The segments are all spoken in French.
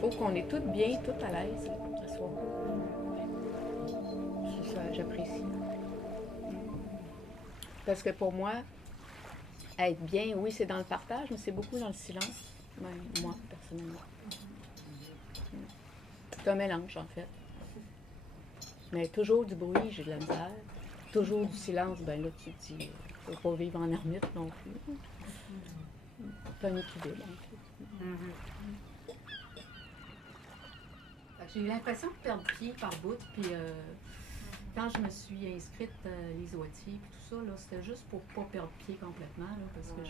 faut qu'on est toutes bien, toutes à l'aise ce soir. C'est ça, j'apprécie. Parce que pour moi, être bien, oui, c'est dans le partage, mais c'est beaucoup dans le silence, même moi, personnellement. C'est un mélange, en fait. Mais toujours du bruit, j'ai de la misère. Toujours du silence, ben là, tu te dis, faut pas vivre en ermite non plus. C'est un équilibre, en fait. J'ai eu l'impression de perdre pied par bout, puis quand je me suis inscrite à les OIT et tout ça, là, c'était juste pour pas perdre pied complètement, là, parce que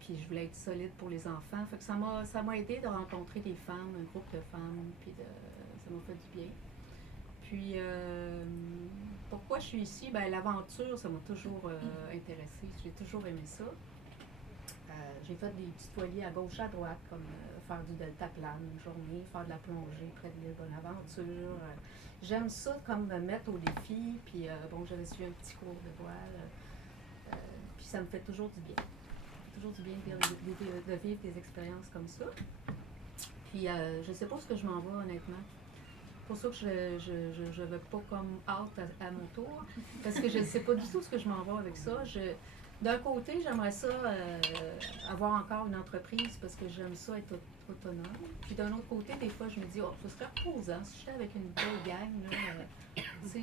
puis je voulais être solide pour les enfants. Fait que ça m'a aidé de rencontrer des femmes, un groupe de femmes, puis ça m'a fait du bien. Puis pourquoi je suis ici? Ben, l'aventure, ça m'a toujours intéressée. J'ai toujours aimé ça. J'ai fait des petits toiliers à gauche, à droite, comme faire du deltaplane une journée, faire de la plongée près de l'île Bonaventure. J'aime ça comme me mettre au défi, puis j'avais suivi un petit cours de voile, puis ça me fait toujours du bien. Toujours du bien de vivre des expériences comme ça. Puis je sais pas ce que je m'en vais, honnêtement. C'est pour ça que je veux pas comme out à mon tour, parce que je ne sais pas du tout ce que je m'en vais avec ça. D'un côté, j'aimerais ça avoir encore une entreprise parce que j'aime ça être autonome. Puis d'un autre côté, des fois, je me dis, ce serait reposant si j'étais avec une belle gang, là, tu sais,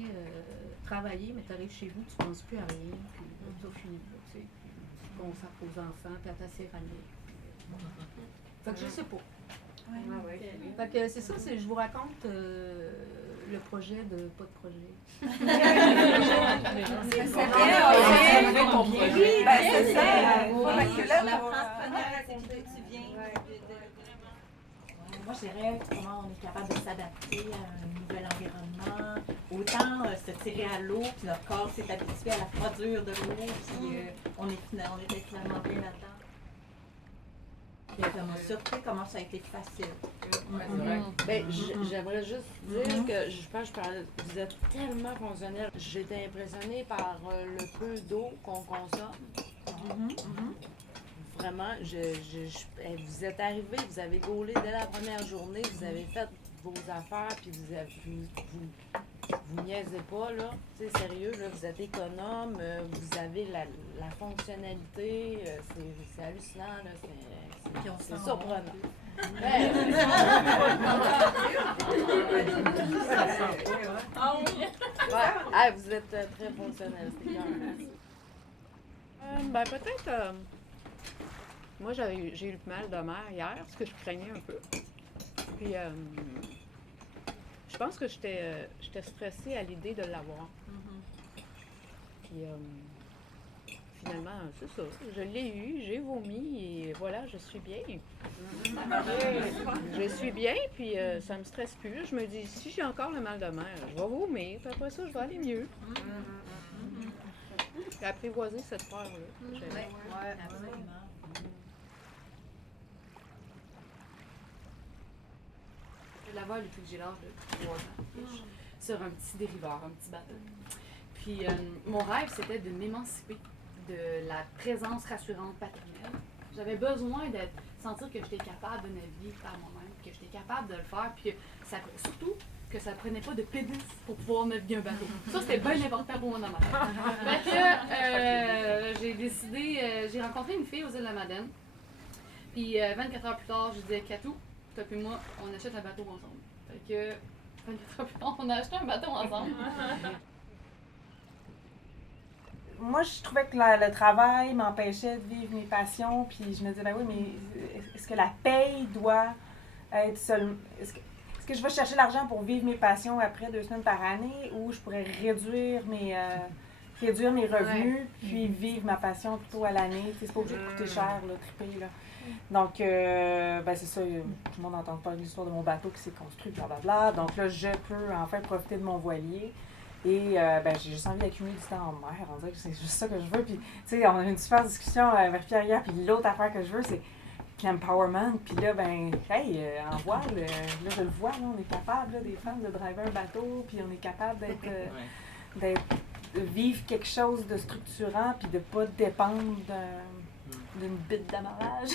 travailler, mais tu arrives chez vous, tu ne penses plus à rien, puis tout finit, tu sais, puis tu consacres aux enfants, puis à ta céramique. Fait que je sais pas. Fait que c'est ça, je vous raconte le projet de pas de projet. C'est bien, ton projet. Oui, ben c'est ça. Parce que là, l'apprentissage, tu viens moi, je dirais comment on est capable de s'adapter à un nouvel environnement. Autant se tirer à l'eau, puis notre corps s'est habitué à la froidure de l'eau, puis on était finalement bien là-dedans. Ça m'a surpris comment ça a été facile. Ben, j'aimerais juste dire que je pense que vous êtes tellement fonctionnel. J'étais impressionnée par le peu d'eau qu'on consomme. Vraiment, vous êtes arrivés, vous avez gaulé dès la première journée, vous avez fait vos affaires, puis vous niaisez pas, là. Tu sais, sérieux, là, vous êtes économe, vous avez la fonctionnalité, c'est hallucinant, là, c'est surprenant. Vous êtes très fonctionnel, c'est clair. Ben peut-être, moi j'ai eu mal de mer hier, ce que je craignais un peu. Puis je pense que j'étais stressée à l'idée de l'avoir. Puis finalement, c'est ça. Je l'ai eu, j'ai vomi et voilà, je suis bien. Je suis bien, puis ça me stresse plus. Je me dis, si j'ai encore le mal de mer, je vais vomir, puis après ça, je vais aller mieux. J'ai apprivoisé cette peur-là. Oui, absolument. Je la vole depuis que j'ai l'âge de 3 ans, sur un petit dériveur, un petit bateau. Puis mon rêve, c'était de m'émanciper de la présence rassurante paternelle. J'avais besoin de sentir que j'étais capable de naviguer par moi-même, que j'étais capable de le faire, puis que surtout que ça ne prenait pas de pénis pour pouvoir naviguer un bateau. Ça, c'était bien important pour moi dans ma tête. Fait que j'ai décidé, j'ai rencontré une fille aux îles de la Madeleine. Puis 24 heures plus tard, je disais, Katou, toi et moi, on achète un bateau ensemble. Fait que 24 heures plus tard, on a acheté un bateau ensemble. Moi, je trouvais que le travail m'empêchait de vivre mes passions, puis je me disais, ben oui, mais est-ce que la paye doit être seule? Est-ce que je vais chercher l'argent pour vivre mes passions après 2 semaines par année, ou je pourrais réduire mes revenus, puis vivre ma passion plutôt à l'année? C'est pas obligé de coûter cher, là, triper, là. Donc, c'est ça, tout le monde entend pas l'histoire de mon bateau qui s'est construit, blablabla. Donc là, je peux enfin profiter de mon voilier. Et j'ai juste envie d'accumuler du temps en mer. On dirait que c'est juste ça que je veux. Puis, tu sais, on a eu une super discussion avec Pierre hier. Puis l'autre affaire que je veux, c'est l'empowerment. Puis là, en voile, là, je le vois, là, on est capable, là, des femmes, de driver un bateau. Puis on est capable de vivre quelque chose de structurant. Puis de pas dépendre d'une bite d'amarrage.